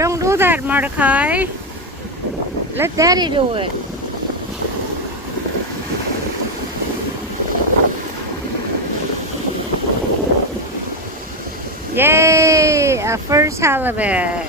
Don't do that, Mordecai. Let Daddy do it. Yay! A first halibut.